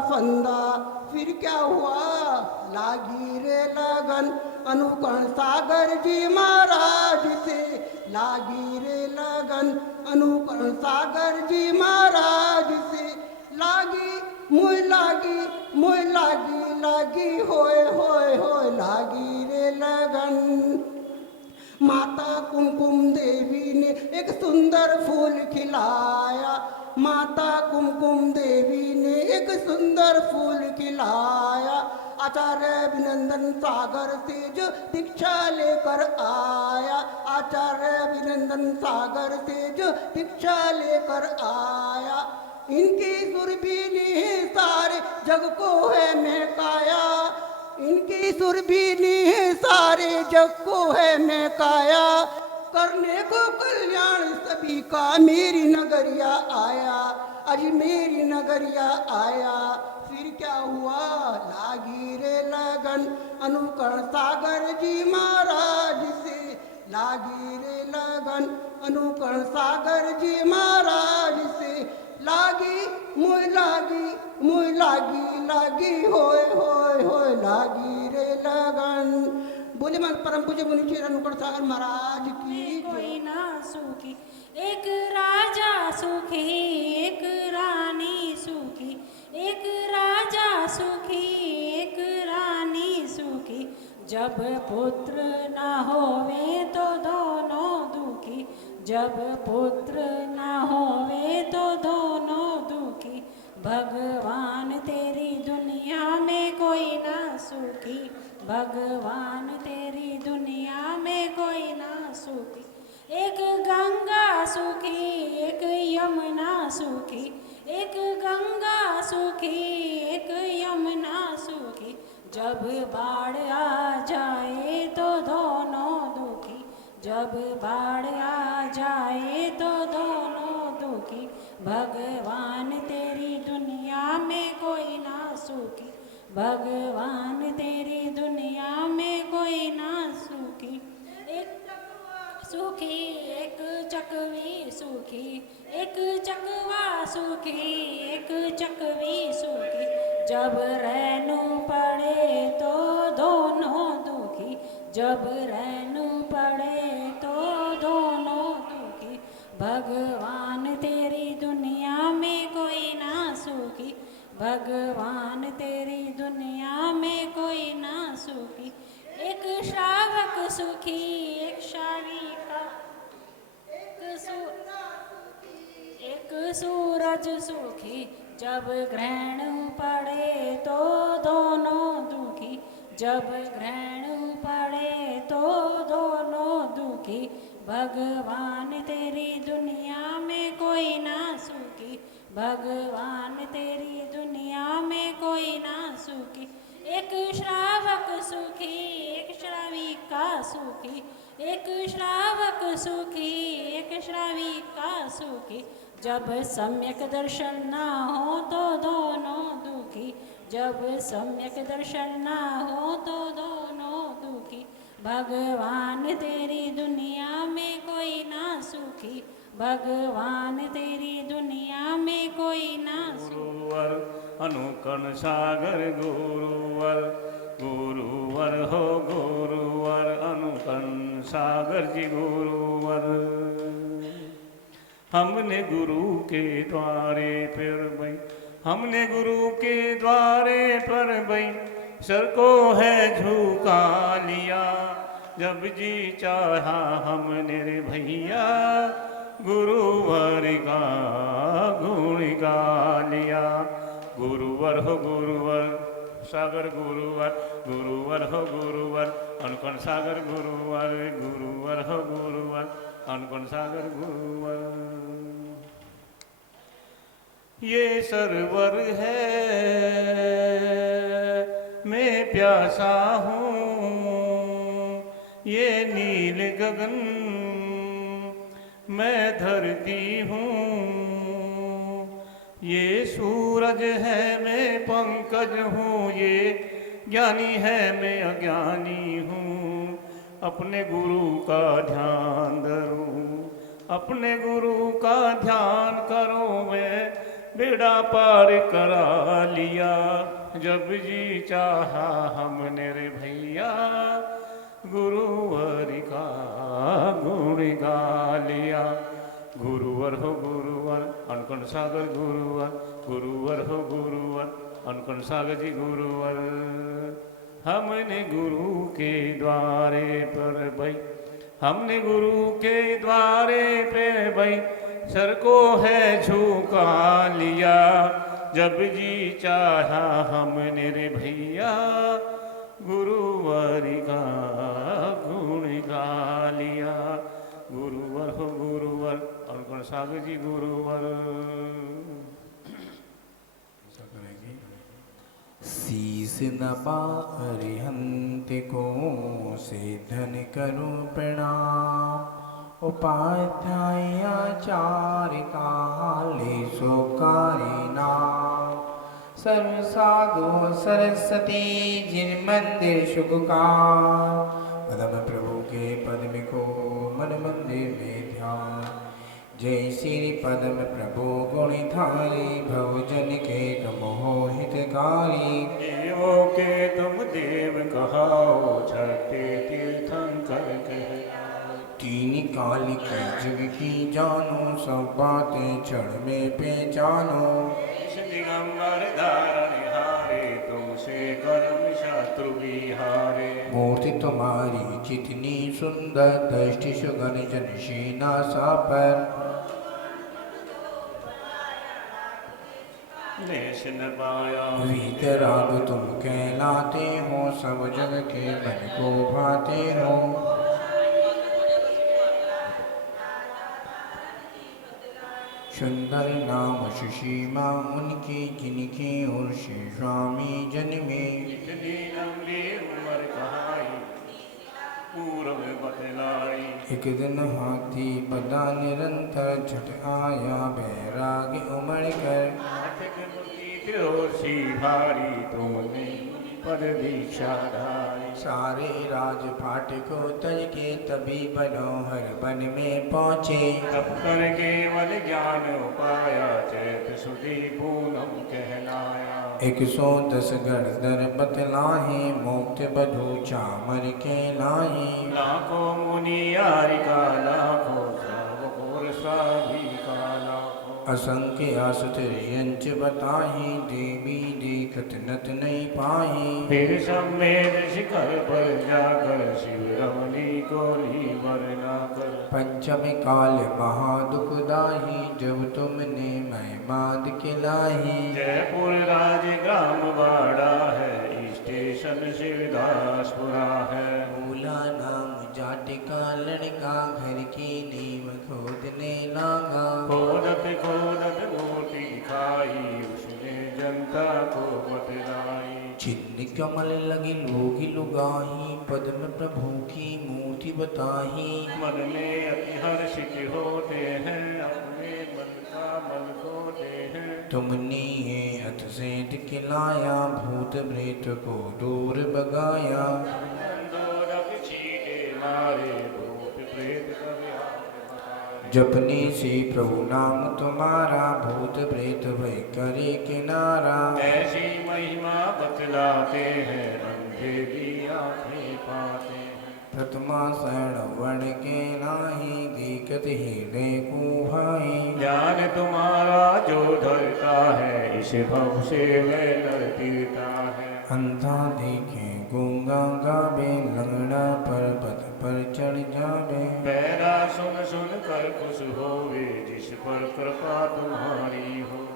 फंदा, फिर क्या हुआ लागी रे लगन, अनुकरण सागर जी महाराज से लागी रे लगन, अनुकरण सागर जी महाराज से लागी मुझ लागी, मुझ लागी लागी होए होए होए लागी रे लगन। माता कुमकुम देवी ने एक सुंदर फूल खिलाया, माता कुमकुम देवी ने एक सुंदर फूल खिलाया। आचार्य अभिनंदन सागर से जो दीक्षा लेकर आया, आचार्य अभिनंदन सागर से जो दीक्षा लेकर आया। इनकी सुरभि ने सारे जग को है महकाया, इनकी सुरभि ने सारे जग को है महकाया। करने को कल्याण सभी का मेरी नगरिया आया, आज मेरी नगरिया आया। फिर क्या हुआ लागी रे लगन, अनुकरण सागर जी महाराज से लागी रे लगन, अनुकरण सागर जी महाराज से लागी मुझ लागी, मुझ लागी लागी होए होए होए लागी रे लगन। बोले मन परम पूज्य मुनि श्री अनुकरण सागर महाराज की कोई ना सुखी, एक राजा सुखी, एक रानी सुखी, एक राजा सुखी, एक रानी सुखी। जब पुत्र न होवे तो दोनों दुखी, जब पुत्र न होवे तो दोनों दुखी। भगवान तेरी दुनिया में कोई ना सुखी, भगवान तेरी दुनिया में कोई ना सुखी। एक गंगा सुखी, एक यमुना सुखी, एक गंगा सुखी, एक यमुना सुखी। जब बाढ़ आ जाए तो दोनों दुखी, जब बाढ़ आ जाए तो दोनों दुखी। भगवान तेरी दुनिया में कोई ना सुखी, भगवान तेरी दुनिया में कोई ना सुखी। एक सुखी, एक चकवी सुखी, एक चकवा सुखी, एक चकवी सुखी। जब रैनू पड़े तो दोनों दुखी, जब रैनू पड़े तो दोनों दुखी। भगवान तेरी दुनिया में कोई ना सुखी, भगवान तेरी दुनिया में कोई ना सुखी। एक श्रावक सुखी, एक श्राविका, एक सूरज सुखी। जब ग्रहण पड़े तो दोनों दुखी, जब ग्रहण पड़े तो दोनों दुखी। भगवान तेरी दुनिया में कोई ना सुखी, भगवान तेरी दुनिया में कोई ना सुखी। एक श्रावक सुखी, एक श्राविका सुखी, एक श्रावक सुखी, एक श्राविका सुखी। जब सम्यक दर्शन ना हो तो दोनों दुखी, जब सम्यक दर्शन ना हो तो दोनों दुखी। भगवान तेरी दुनिया में कोई ना सुखी, भगवान तेरी दुनिया में कोई ना सुखी। गुरुवर अनुकरण सागर गुरुवर, गुरुवर हो गुरुवर अनुकरण सागर जी गुरुवर। हमने गुरु के द्वारे पर भाई, हमने गुरु के द्वारे पर भाई सर को है झुका लिया। जब जी चाहा हमने रे भैया गुरुवर का गुण गा लिया। गुरुवर हो गुरुवर सागर गुरुवर, गुरुवर हो गुरुवर अनुकरण सागर गुरुवर, गुरुवर हो गुरुवर अनुकरण सागर गुरुवर। ये सरवर है मैं प्यासा हूँ, ये नील गगन मैं धरती हूँ। ये सूरज है मैं पंकज हूँ, ये ज्ञानी है मैं अज्ञानी हूँ। अपने गुरु का ध्यान धरूं, अपने गुरु का ध्यान करो मैं बेड़ा पार करा लिया। जब जी चाहा हमने रे भैया गुरुवर का गुण गा लिया। गुरुवर हो गुरुवर अनकण सागर गुरुवर, गुरुवर हो गुरुवर अनकण सागर जी गुरुवर। हमने गुरु के द्वारे पर भाई, हमने गुरु के द्वारे पे भाई सर को है झुका लिया। जब जी चाहा हमने रे भैया गुरुवर का गुण गा लिया। गुरुवर हो गुरुवर और सागर जी गुरुवर। शीस नपा अरिहंत को से धन करो प्रणाम। उपाध्याय आचार्य काले सोकारी नाम। सर्व साधु सरस्वती जिन मंदिर शुभ का। पदम प्रभु के पद में को मन मंदिर में ध्यान। जय श्री पदम प्रभु गुणधारी भवजन के तुम हो हितकारी। देवों के तुम देव कहाओ छठे तीर्थंकर कहे। तीन काल की जग की जानो सब बातें क्षण में पहचानो। दिगंबर धारण हारे तुमसे कर्म शत्रु विहारे। मूर्ति तुम्हारी जितनी सुंदर दृष्टि सुगन जन शीना सा पर। देश न पाया वीतराग तुम कहलाते हो सब जग के मन को भाते हो। सुंदर नाम सुषीमा उनकी जिनकी और श्री स्वामी जन्मे। इतनी लंबी उम्र कहाई पूर्व बतलाई। एक दिन हाथी बदा निरंतर झट आया बैरागी उमड़ कर। सी भारी तुमने पद दीक्षा धारी। सारे राज फाट को तज के तभी बनोहर वन में पहुँचे। तब कर केवल ज्ञान पाया चैत सुधी पूनम कहलाया। 110 गणधर बतलाहे मोक्त बधु चामर के लाए। लाखों मुनि यारिका लाखों सर्वपुर साधी का लाखों। असंख्य आश्चर्यंच बताही देवी देखत नत नहीं पाही। फिर सम्मेद शिखर पर जाकर शिव रमणी को ली वरना कर। पंचम काल महादुखदाही जब तुमने महिमा दिखलाई। जयपुर राज ग्राम बाड़ा है स्टेशन शिवदासपुरा है। भूला नाम जाट का लड़का घर की नींव खोदने लगा। खोदत खोदत मूर्ति दिखाई उसने जनता को बतलाई। छिन्न कमल लगी लोगी लुगाही पद्म प्रभु की मूर्ति बताही। मन में अति हर्षित होते हैं अपने मन का मन खोते हैं। तुमने ये अथ से दिखलाया भूत प्रेत को दूर भगाया। दंडोरक छींटे मारे भूत प्रेत कभी हाथ जपने से प्रभु नाम तुम्हारा भूत प्रेत भय करे किनारा। ऐसी महिमा बतलाते हैं अंधे भी आंखें पाते हैं। प्रथमा शरण वर्ण के नाही देखत हृदय को भाई। ज्ञान तुम्हारा जो धरता है इस भव से वह लड़तीता है। अंधा देखे गूंगा गावे लंगड़ा पर्वत पर चढ़ जावे। पैरा सुन सुन कर खुश होवे जिस पर कृपा तुम्हारी हो।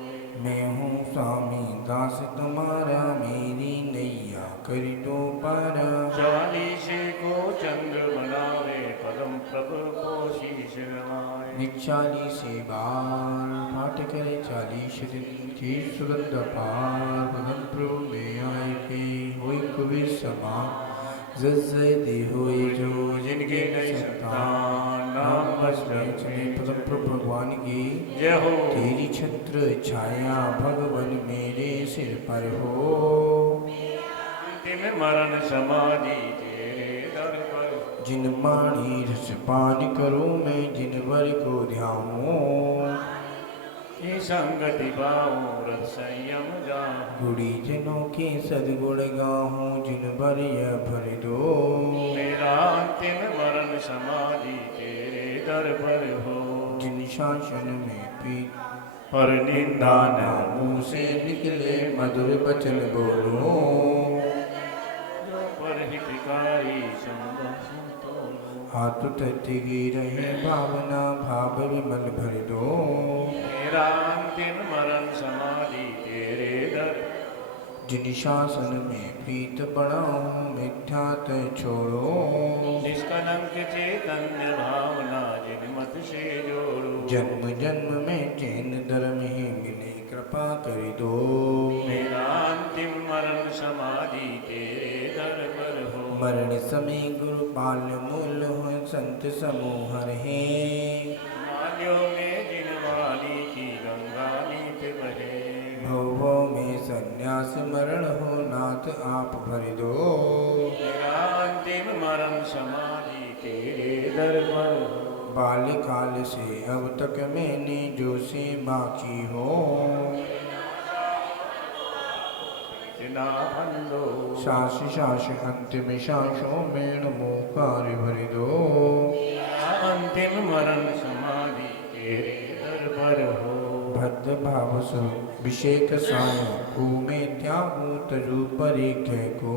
मैं हूँ स्वामी दास तुम्हारा मेरी नैया कर दो पारा। चालीसे को चंद्र बनावे पदम प्रभु को शीश नवाए। निचाली से बार पाठ करे 40 दिन की सुगंध पार। पदम प्रभु में आए के होई कवि समा जैसे दे होई जो जिनके नई संतान नाम में चले पदम प्रभु भगवान की जय हो। तेरी छत्र छाया भगवन मेरे सिर पर हो। अंतिम मरण समाधि तेरे दर पर। जिन माणी रस पान करो मैं जिन वर को ध्याऊं। ये संगति पाऊं रत संयम जाऊं। गुड़ीजनों के सदगुण गाहूँ जिन भर यह भर दो। मेरा अंतिम मरण समाधि तेरे दर पर हो। जिन शासन में पी पर निंदा न मुँह से निकले मधुर वचन बोलो। जो पर हितकारी संतो। हाथ तत्गी रहे भावना भाव विमल भर दो। मेरा अंतिम मरण समाधि तेरे दर। जिन शासन में प्रीत बढ़ाऊं मिथ्या तय छोड़ो। निष्कलंक चैतन्य भावना जिन मत से जोड़ो। जन्म जन्म में जैन धर्म ही मिले कृपा कर दो। मेरा अंतिम मरण समाधि तेरे दर पर हो। मरण समय गुरु बाल मूल हो संत समूह रहे। माल्यों में जिन वाणी की गंगा नीत बहे। भवों में संन्यास मरण हो नाथ आप भर दो। मेरा अंतिम मरण समाधि तेरे दर पर हो। बाल्यकाल से अब तक मैंने जो से बाकी हो। ना बंदो सांस सांस अंतिम सांसों में नमो कार्य भर दो। अंतिम मरण समाधि तेरे दर पर हो। भद्र भाव सो अभिषेक सायो को में त्यागू तजु परिख्य को।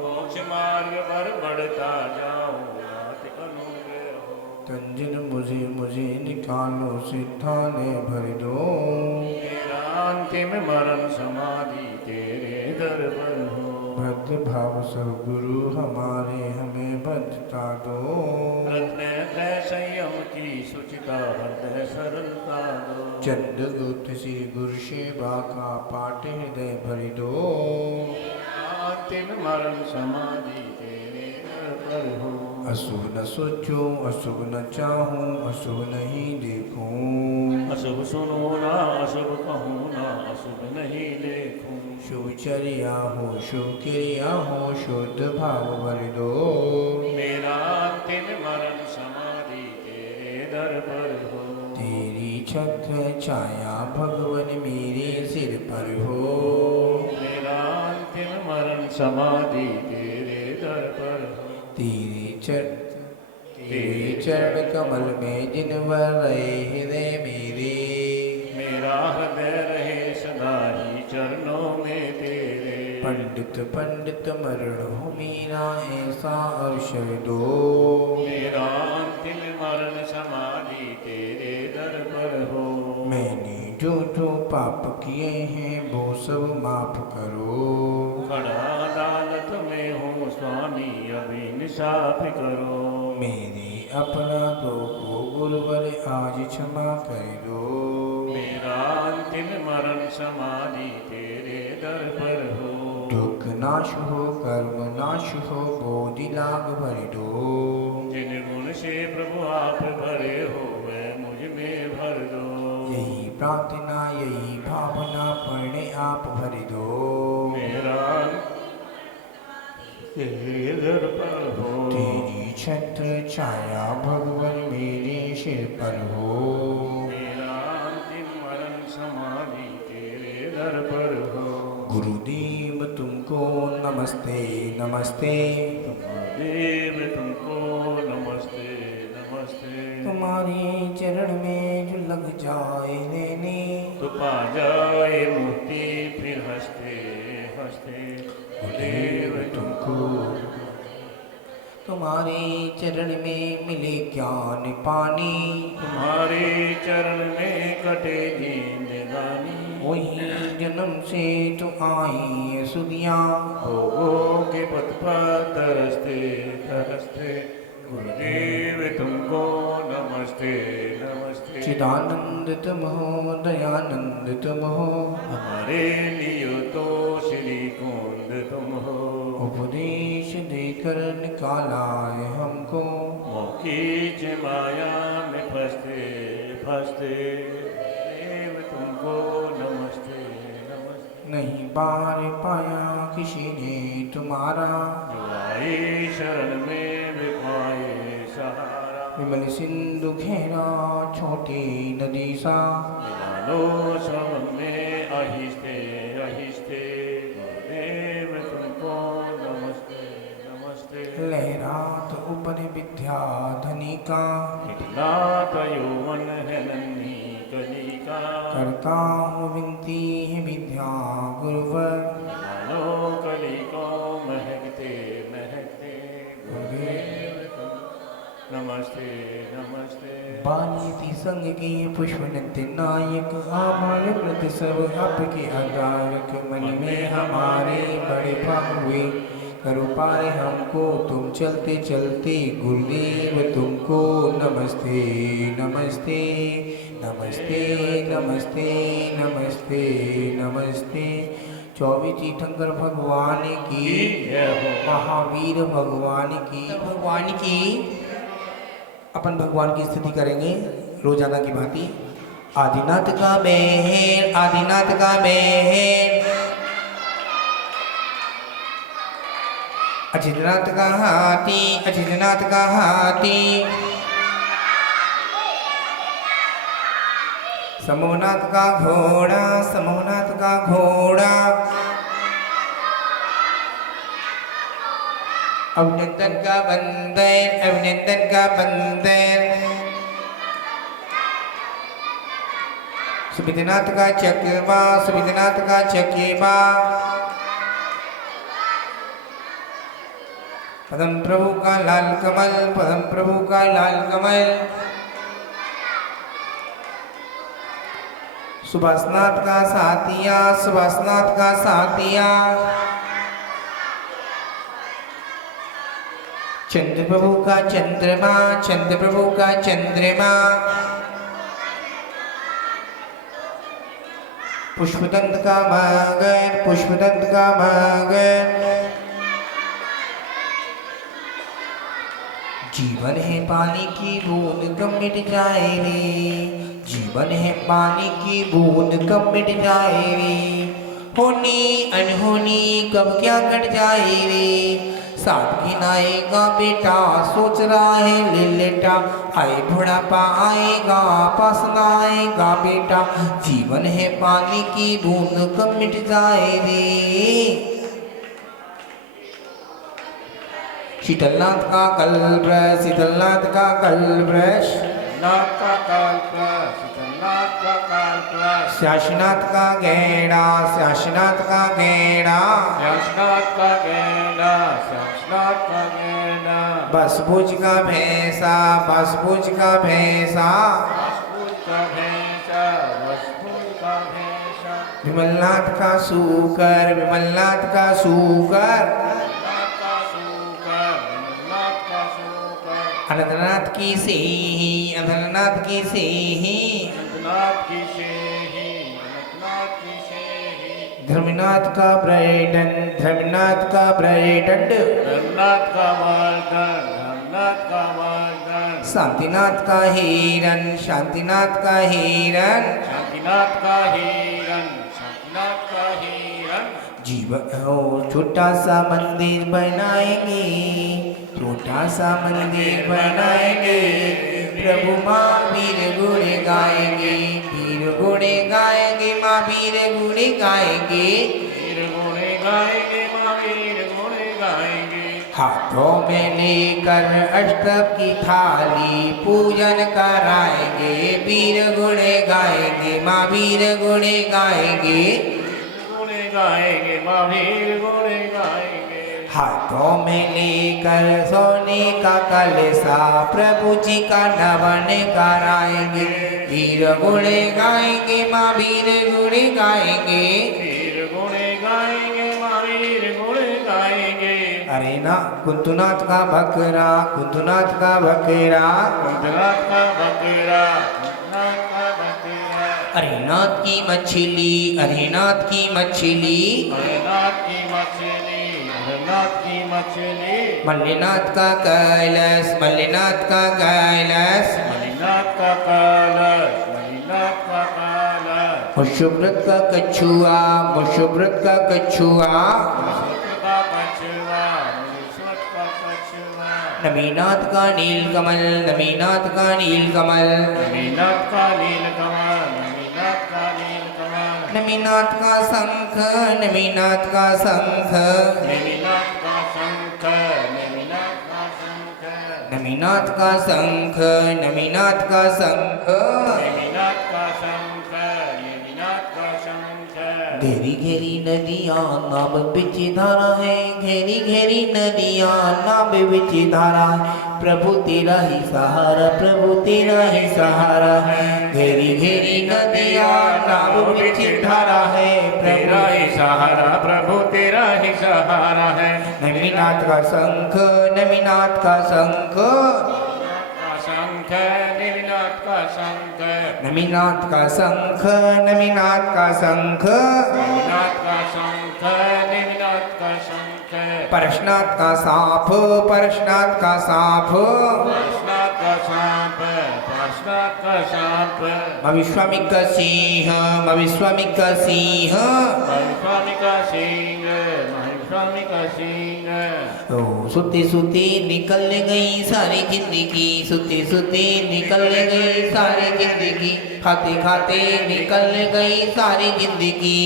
मोक्ष मार्ग पर बढ़ता जाऊं नाथ अनुग्रह हो। तंजिन मुझे मुझे निकालो सिद्धाने भर दो। मेरा अंतिम मरण समाधि तेरे दर पर हो। भद्र भाव सब गुरु हमारे हमें बंधता दो। रत्न त्रय संयम की सुचिता हृदय सरलता दो। चंद गुप्त श्री गुरु सेवा का पाठ हृदय भर दो। अंतिम मरण समाधि तेरे दर पर हो। अशुभ न सोचूं अशुभ न चाहूं अशुभ नहीं देखूं। अशुभ सुनो ना अशुभ कहूँ ना अशुभ नहीं देखूं। शुभ चर्या हो शुभ क्रिया हो शुद्ध भाव भर दो। मेरा अंतिम मरण समाधि तेरे दर पर हो। तेरी छत्र छाया भगवन मेरे सिर पर हो। मेरा अंतिम मरण समाधि तेरे दर पर हो। तेरे चरण कमल में जिनवर रहे हृदय मेरे। मेरा हृदय रहे सदा ही चरणों में तेरे। पंडित पंडित मरण हो मेरा ऐसा अवसर दो। मेरा अंतिम मरण समाधि तेरे दर पर हो। मैंने जो जो पाप किए हैं वो सब माफ करो। खड़ा अदालत में हूँ स्वामी अभी निशाप करो। मेरे अपराधों को गुरुवर आज क्षमा कर दो। मेरा अंतिम मरण समाधि तेरे दर पर हो। दुख नाश हो कर्म नाश हो बोधि लाभ भर दो। जिन गुण से प्रभु आप भरे हो वह मुझ में भर दो। यही प्रार्थना यही भावना पढ़ने आप भर दो। मेरा तेरे दर पर हो। तेरी छत्र छाया भगवन मेरे सिर पर हो। मेरा अंतिम मरण समाधि तेरे दर पर हो। गुरुदेव तुमको नमस्ते नमस्ते। देव तुमको नमस्ते नमस्ते। तुम्हारे चरण में जो लग जाए रहने। तो पा जाए मुक्ति फिर हंसते हंसते। देव तुमको तुम्हारे चरण में मिले ज्ञान पानी। तुम्हारे चरण में कटे जिंदगानी। वही जन्म से तो आई सुदिया। भोगों के पथ पर तरसते तरसते। गुरुदेव तुमको नमस्ते नमस्ते। चिदानंद तुम हो दयानंद तुम हो। हमारे लिए तो श्री कुंद तुम हो। उपदेश देकर निकाला है हमको। मोखीच माया में फंसते फंसते। देव तुमको नमस्ते नमस्ते। नहीं पार पाया किसी ने तुम्हारा। जो आए शरण में वे पाए सहारा। विमल सिंधु घेरा छोटी नदी सा। मिला लो सब में अहिष्टे अहिष्टे गुरुदेव तुमको नमस्ते नमस्ते लहरात ऊपर विद्या धनी का इतना यौवन है नन्ही कली का करता हूँ विनती है विद्या गुरुवर मानो कली को महकते महकते गुरुदेव तुम नमस्ते नमस्ते बानीति संग के पुष्पनंत नायक आमाल प्रति सब आपके आधारक मन में हमारे बड़े भाग हुए करो पारे हमको तुम चलते चलते गुरुदेव तुमको नमस्ते नमस्ते नमस्ते नमस्ते नमस्ते नमस्ते 24 तीर्थंकर भगवान की जय हो महावीर भगवान की भगवान की अपन भगवान की स्थिति करेंगे रोजाना की भांति आदिनाथ का मेहर आदिनाथ का मेहर अचितनाथ का हाथी अचितनाथ का हाथी समोनाथ का घोड़ा समोनाथ का घोड़ा अभिनंदन का बंदर अभिनंदन का बंदर सुबिधनाथ का चकेबा सुबिधनाथ का चकेबा पदम प्रभु का लाल कमल पदम प्रभु का लाल कमल सुभाषनाथ का साथिया सुभाषनाथ का साथिया चंद्र प्रभु का चंद्रमा चंद्र प्रभु का चंद्रमा पुष्पदंत का मगर पुष्पदंत का मगर जीवन है पानी की बूंद कब मिट जाए रे जीवन है पानी की बूंद कब मिट जाए रे होनी अनहोनी कब क्या कट जाए रे साथ गिनाएगा बेटा सोच रहा है ले लेटा आए बुढ़ापा आएगा पास ना आएगा बेटा जीवन है पानी की बूंद कब मिट जाए रे शीतलनाथ का कलब्रश शीतलनाथ का कलब्रश नाथ का कालप्रश शीतलनाथ का कालप्रश शाशीनाथ का गेड़ा शाशीनाथ का गेड़ा शासनाथ का गेंडा शासनाथ का गेंडा बसबुज का भैंसा बसबुज का भैंसा वसुपुर का भैंसा वसुपुर का भैंसा विमलनाथ का सूकर विमलनाथ का सूकर नाथ का सूकर नाथ का सूकर अनंतनाथ की सेही अनंतनाथ की सेही अनंतनाथ की शेही अनंतनाथ की शेही धर्मनाथ का ब्राइडन धर्मनाथ का ब्राइडन धर्मनाथ का वर्धन धर्मनाथ का वर्धन शांतिनाथ का हिरन शांतिनाथ का हिरन शांतिनाथ का हिरन शांतिनाथ का हिरन जीवन हो छोटा सा मंदिर बनाएंगे छोटा सा मंदिर बनाएंगे प्रभु माँ वीर गुणे गाएंगे वीर गुणे गाएंगे माँ वीर गुणे गाएंगे वीर गुणे गाएंगे माँ वीर गुणे गाएंगे हाथों में लेकर अष्टक की थाली पूजन कराएंगे वीर गुणे गाएंगे माँ वीर गुणे गाएंगे गुणे गाएंगे माँ वीर गुणे गाएंगे हाथों में लेकर सोने का कलशा प्रभु जी का नवन कराएंगे वीर गुणे गाएंगे माँ वीर गुणे गाएंगे वीर गुणे गाएंगे माँ वीर गुणे गाएंगे अरे ना कुंतुनाथ का बकरा कुंतुनाथ का बकरा कुंतनाथ का बकरा कुंतनाथ का बकरा अरेनाथ की मछली अरेनाथ की मछली हरनाथ की मछली हरनाथ की मछली मल्लिनाथ का कैलाश मल्लिनाथ का कैलाश मणिनाथ का कलश मणिनाथ का कलश मुशुभ्रत का कछुआ मुशुभ्रत का कछुआ मुनिश्वर का कछुआ मुनिश्वर का कछुआ नवीनाथ का नीलकमल नवीनाथ का नीलकमल नवीनाथ का नीलकमल नवीनाथ का नमीनाथ का शंख नमीनाथ का शंख नेमिनाथ का शंख नेमिनाथ का शंख नमीनाथ का शंख नमीनाथ का शंख नेमिनाथ का शंख नेमिनाथ का शंख घेरी घेरी नदियाँ नाम बिच धारा है घेरी घेरी नदियाँ नाम बिच धारा है प्रभु तेरा ही सहारा प्रभु तेरा ही सहारा है घेरी घेरी नदियाँ नाम बिच धारा है तेरा ही सहारा प्रभु तेरा ही सहारा है नमीनाथ का शंख नमीनाथ का शंख शंख नेमिनाथ का शंख नमीनाथ का शंख नमीनाथ का शंख नेमिनाथ का शंख नेमिनाथ का शंख परशनाथ का सांप परशनाथ का सांप परशनाथ का सांप परशनाथ का सांप विश्वामिक सिंह विश्वामिक सिंह स्वामी का सिंह स्वामी का सिंह ओ सुते सुते निकल गई सारी जिंदगी सुते सुते निकल गई सारी जिंदगी खाते खाते निकल गई सारी जिंदगी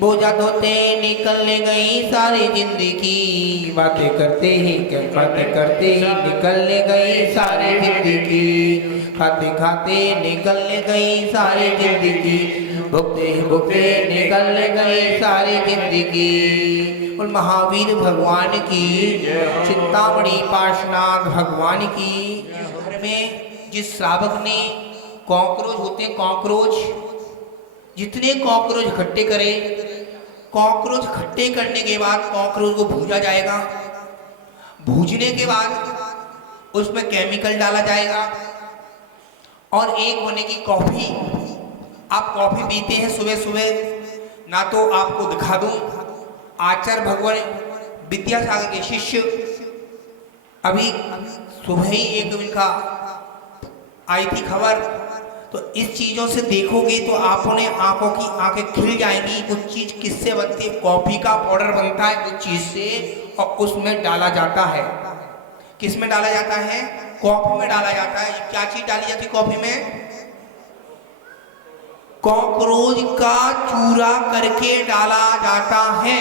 बोझा धोते निकल गई सारी जिंदगी बातें करते ही निकल गई सारी जिंदगी खाते खाते निकल गई सारी जिंदगी भुगते भुगते निकल गई सारी जिंदगी और महावीर भगवान की चिंतामणि पार्श्वनाथ भगवान की घर में जिस श्रावक ने कॉकरोच होते हैं कॉकरोच जितने कॉकरोच इकट्ठे करे कॉकरोच इकट्ठे करने के बाद कॉकरोच को भूजा जाएगा भूजने के बाद उसमें केमिकल डाला जाएगा और एक बनेगी कॉफी आप कॉफी पीते हैं सुबह सुबह ना तो आपको दिखा दूं आचार्य भगवान विद्यासागर के शिष्य अभी सुबह ही एक इनका आई थी खबर तो इस चीजों से देखोगे तो आपने आंखों की आंखें खिल जाएंगी कुछ चीज किससे बनती है कॉफी का पाउडर बनता है कुछ चीज से और उसमें डाला जाता है किस में डाला जाता है कॉफी में डाला जाता है क्या चीज डाली जाती है कॉफी में कॉकरोच का चूरा करके डाला जाता है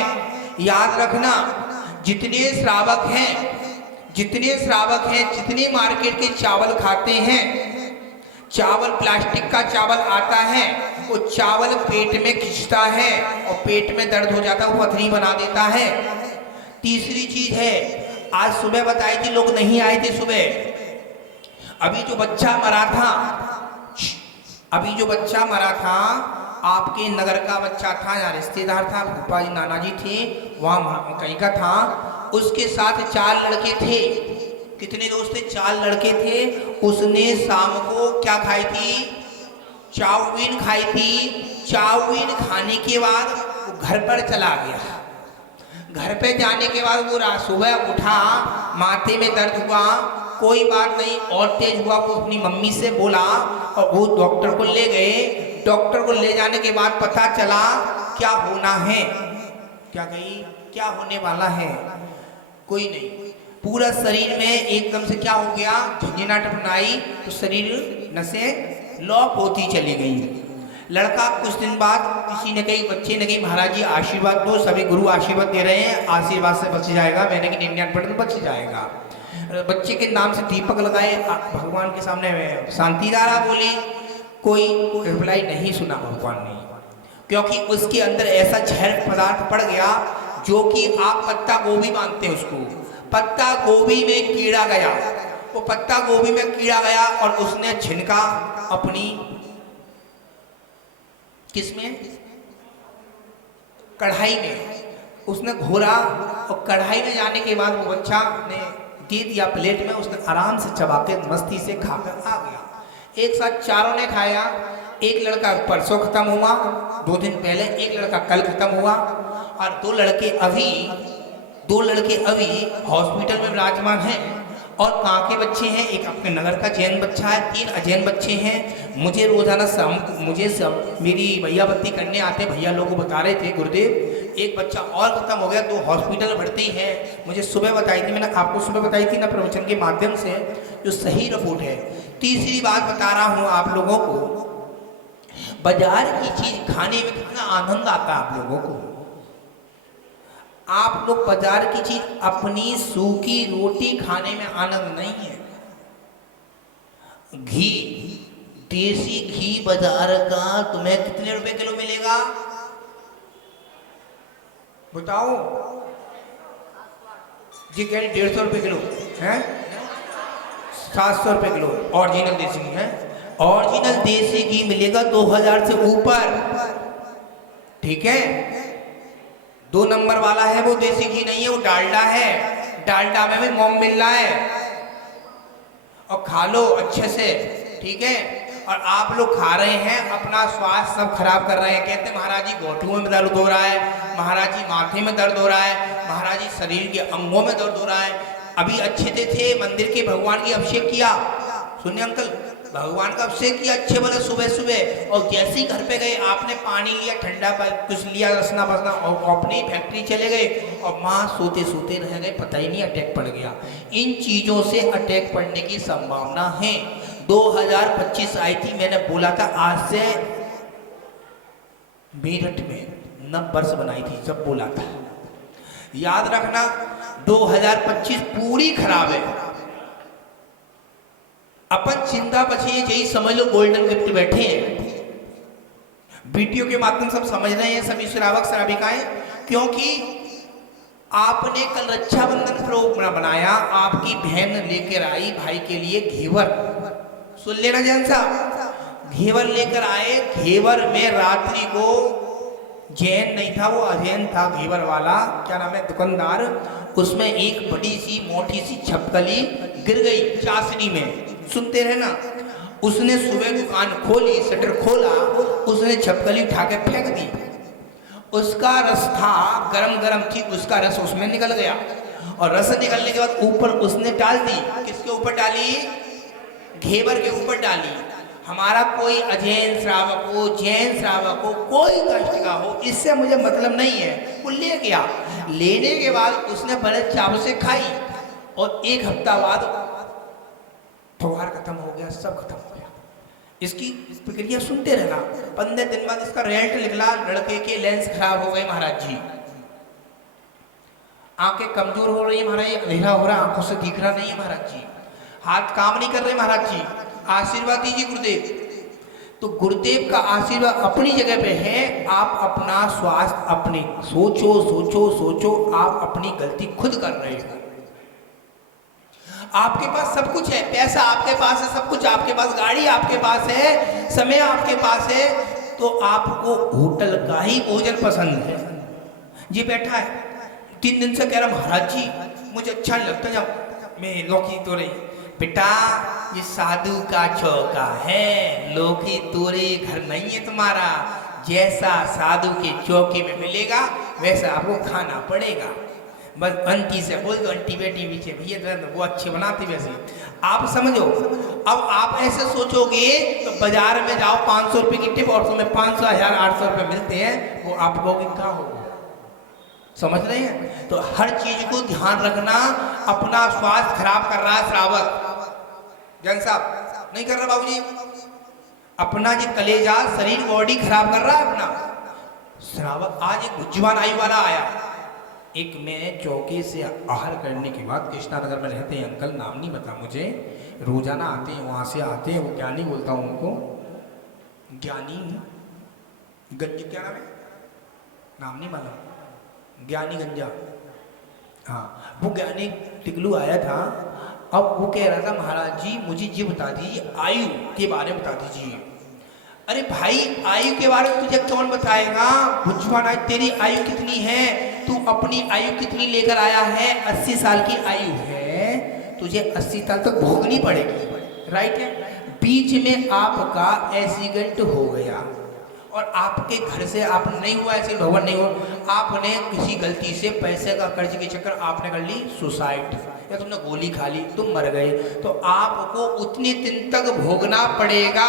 याद रखना जितने श्रावक हैं जितने मार्केट के चावल खाते हैं चावल प्लास्टिक का चावल आता है वो चावल पेट में खिंचता है और पेट में दर्द हो जाता है वो पथरी बना देता है तीसरी चीज है आज सुबह बताई थी लोग नहीं आए थे सुबह अभी जो बच्चा मरा था आपके नगर का बच्चा था या रिश्तेदार था फूफा जी नाना जी थे वहाँ कहीं का था उसके साथ 4 लड़के थे कितने दोस्त थे 4 लड़के थे उसने शाम को क्या खाई थी चाउमीन खाई थी चाउमीन खाने के बाद वो घर पर चला गया घर पे जाने के बाद वो सुबह उठा माथे में दर्द हुआ कोई बात नहीं और तेज हुआ वो अपनी मम्मी से बोला और वो डॉक्टर को ले गए डॉक्टर को ले जाने के बाद पता चला क्या होना है क्या होने वाला है कोई नहीं पूरा शरीर में एकदम से क्या हो गया झंझनाहट आई तो शरीर नसें लॉक होती चली गई लड़का कुछ दिन बाद किसी ने कही बच्चे ने कही महाराज जी आशीर्वाद दो सभी गुरु आशीर्वाद दे रहे हैं आशीर्वाद से बच जाएगा मैंने कि 99% बच जाएगा बच्चे के नाम से दीपक लगाए भगवान के सामने शांतिदारा बोली कोई रिप्लाई नहीं सुना भगवान ने क्योंकि उसके अंदर ऐसा जहर पदार्थ पड़ गया जो कि आप पत्ता गोभी मानते हैं उसको पत्ता गोभी में कीड़ा गया वो पत्ता गोभी में कीड़ा गया और उसने छिनका अपनी किसमें कढ़ाई में उसने घोरा और कढ़ाई में जाने के बाद वो बच्चा ने दे दिया प्लेट में उसने आराम से चबा के मस्ती से खाकर आ गया एक साथ चारों ने खाया एक लड़का परसों खत्म हुआ 2 दिन पहले एक लड़का कल खत्म हुआ और 2 लड़के अभी हॉस्पिटल में विराजमान हैं और कहाँ के बच्चे हैं एक अपने नगर का जैन बच्चा है 3 अजैन बच्चे हैं मुझे रोजाना मेरी भैया बत्ती करने आते भैया लोगों को बता रहे थे गुरुदेव एक बच्चा और खत्म हो गया 2 हॉस्पिटल भर्ती हैं मुझे सुबह बताई थी मैंने आपको सुबह बताई थी ना प्रवचन के माध्यम से जो सही रिपोर्ट है तीसरी बात बता रहा हूँ आप लोगों को बाजार की चीज खाने में कितना आनंद आता है आप लोगों को। आप लोग बाजार की चीज अपनी सूखी रोटी खाने में आनंद नहीं है। घी, देसी घी बाजार का तुम्हें कितने रुपए किलो मिलेगा बताओ जी? कह रही 150 रुपए किलो है, 700 रुपए किलो ओरिजिनल देसी घी है। ओरिजिनल देसी घी मिलेगा 2000 से ऊपर, ठीक है। 2 नंबर वाला है वो देसी घी नहीं है, वो डालडा है। डालडा में भी मोम मिल रहा है और खा लो अच्छे से, ठीक है। और आप लोग खा रहे हैं, अपना स्वास्थ्य सब खराब कर रहे हैं। कहते हैं महाराज जी घोटुओं में दर्द हो रहा है, महाराज जी माथे में दर्द हो रहा है, महाराज जी शरीर के अंगों में दर्द हो रहा है। अभी अच्छे थे मंदिर के भगवान की अभिषेक किया, सुनिए अंकल, भगवान का अभिषेक किया अच्छे वाला सुबह सुबह, और जैसे ही घर पे गए आपने पानी लिया ठंडा, कुछ लिया रसना बसना, और अपनी फैक्ट्री चले गए और माँ सोते सोते रह गए, पता ही नहीं अटैक पड़ गया। इन चीजों से अटैक पड़ने की संभावना है। 2025 आई थी, मैंने बोला था आज से मेरठ में 9 वर्ष बनाई थी, जब बोला था, याद रखना। 2025 पूरी खराब है। अपन चिंता बची, यही समझ लो गोल्डन गिफ्ट बैठे हैं। वीडियो के माध्यम से सब समझ रहे हैं सभी श्रावक श्राविकाएं, क्योंकि आपने कल रक्षाबंधन प्रोग्राम बनाया, आपकी बहन लेकर आई भाई के लिए घेवर, सुन लेना जैन साहब, घेवर लेकर आए। घेवर में रात्रि को जैन नहीं था, वो अजैन था घेवर वाला, क्या नाम है दुकानदार, उसमें एक बड़ी सी मोटी सी छपकली गिर गई चाशनी में, सुनते रहे ना। उसने सुबह दुकान खोली, शटर खोला, उसने छपकली उठा के फेंक दी। उसका रस था, गरम गरम थी, उसका रस उसमें निकल गया, और रस निकलने के बाद ऊपर उसने डाल दी। किसके ऊपर डाली? घेवर के ऊपर डाली। हमारा कोई अजैन श्रावक हो, जैन श्रावक हो, कोई कष्ट का हो, इससे मुझे मतलब नहीं है। वो ले गया, लेने के बाद उसने बड़े चाव से खाई, और 1 हफ्ता बाद त्योहार खत्म हो गया, सब खत्म हो गया। इसकी प्रक्रिया सुनते रहना। 15 दिन बाद इसका रिजल्ट निकला, लड़के के लेंस खराब हो गए महाराज जी, आंखें कमजोर हो रही है महाराज जी, अंधेरा हो रहा है, आंखों से दिख रहा नहीं है महाराज जी, हाथ काम नहीं कर रहे महाराज जी, आशीर्वाद दीजिए गुरुदेव। तो गुरुदेव का आशीर्वाद अपनी जगह पे है। आप अपना स्वास्थ्य अपने सोचो सोचो सोचो, आप अपनी गलती खुद कर रहे हो। आपके पास सब कुछ है, पैसा आपके पास है, सब कुछ आपके पास, गाड़ी आपके पास है, समय आपके पास है, तो आपको होटल का ही भोजन पसंद है। ये बैठा है 3 दिन से कह रहा महाराज जी मुझे अच्छा नहीं लगता जब मैं लौकी तो रही। बेटा ये साधु का चौका है, लौकी तोरे घर नहीं है तुम्हारा। जैसा साधु के चौके में मिलेगा वैसा आपको खाना पड़ेगा। बस आंटी से बोल दो, आंटी बेटी पीछे भैया वो अच्छे बनाती वैसे, आप समझो। अब आप ऐसे सोचोगे तो बाजार में जाओ, 500 रुपए की टिप और तुम्हें 500, 1000, 800 रुपए मिलते हैं, वो आप कहोगे क्या होगा? समझ रहे हैं? तो हर चीज को ध्यान रखना। अपना स्वास्थ्य खराब कर रहा है श्रावक, जैन साहब नहीं कर रहा बाबूजी, अपना जो कलेजा शरीर बॉडी खराब कर रहा है अपना श्रावक। आज एक बुद्धिमान आयु वाला आया, एक मैंने चौके से आहार करने के बाद, कृष्णा नगर में रहते हैं अंकल, नाम नहीं पता मुझे, रोजाना आते हैं, वहां से आते हैं, वो ज्ञानी बोलता हूँ उनको, ज्ञानी गंज, क्या नाम है, नाम नहीं मालूम, ज्ञानी गंजा, हाँ वो ज्ञानी टिकलू आया था। अब वो कह रहा था महाराज जी मुझे ये बता दीजिए, आयु के बारे में बता दीजिए। अरे भाई आयु के बारे में तुझे कौन बताएगा? बुझवाना, तेरी आयु कितनी है? तू अपनी आयु कितनी लेकर आया है? 80 साल की आयु है, तुझे 80 साल तक भोगनी पड़ेगी, राइट है। बीच में आपका एक्सीडेंट हो गया और आपके घर से आप नहीं हुआ, ऐसे भगवान नहीं हुआ, आपने किसी गलती से पैसे का कर्ज के चक्कर आपने कर ली सुसाइड, या तुमने गोली खा ली, तुम मर गए, तो आपको उतने दिन तक भोगना पड़ेगा।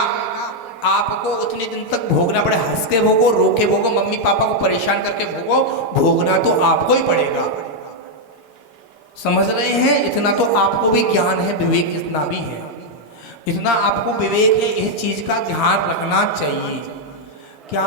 आपको उतने दिन तक भोगना पड़े, हंस के भोगो, रो के भोगो, मम्मी पापा को परेशान करके भोगो, भोगना तो आपको ही पड़ेगा। समझ रहे हैं? इतना तो आपको भी ज्ञान है, विवेक इतना भी है, इतना आपको विवेक है, इस चीज का ध्यान रखना चाहिए। क्या?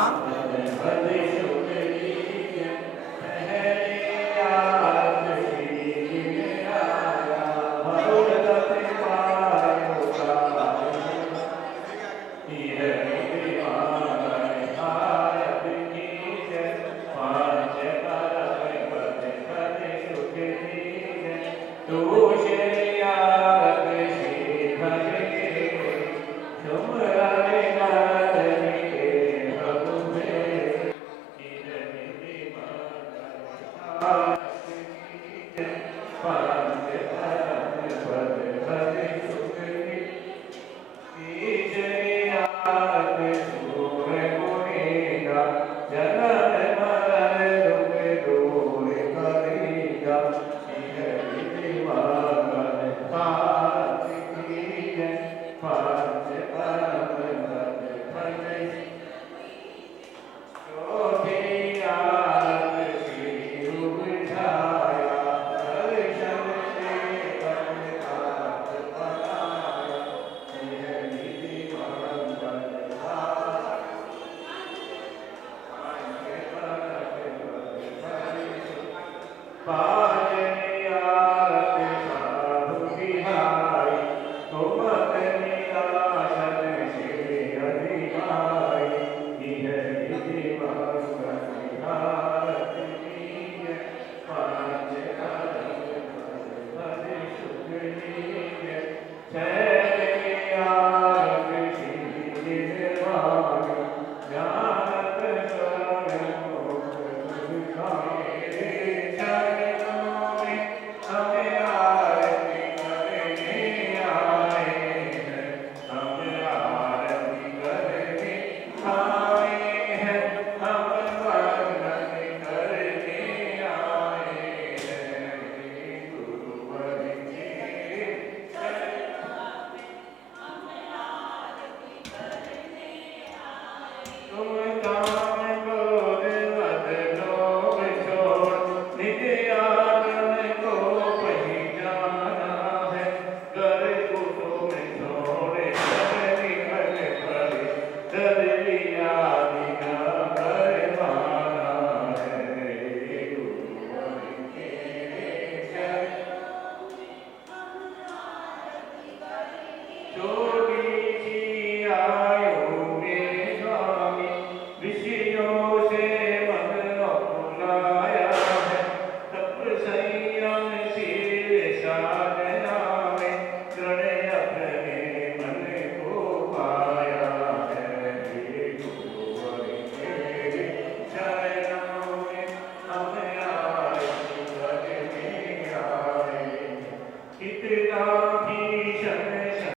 Kita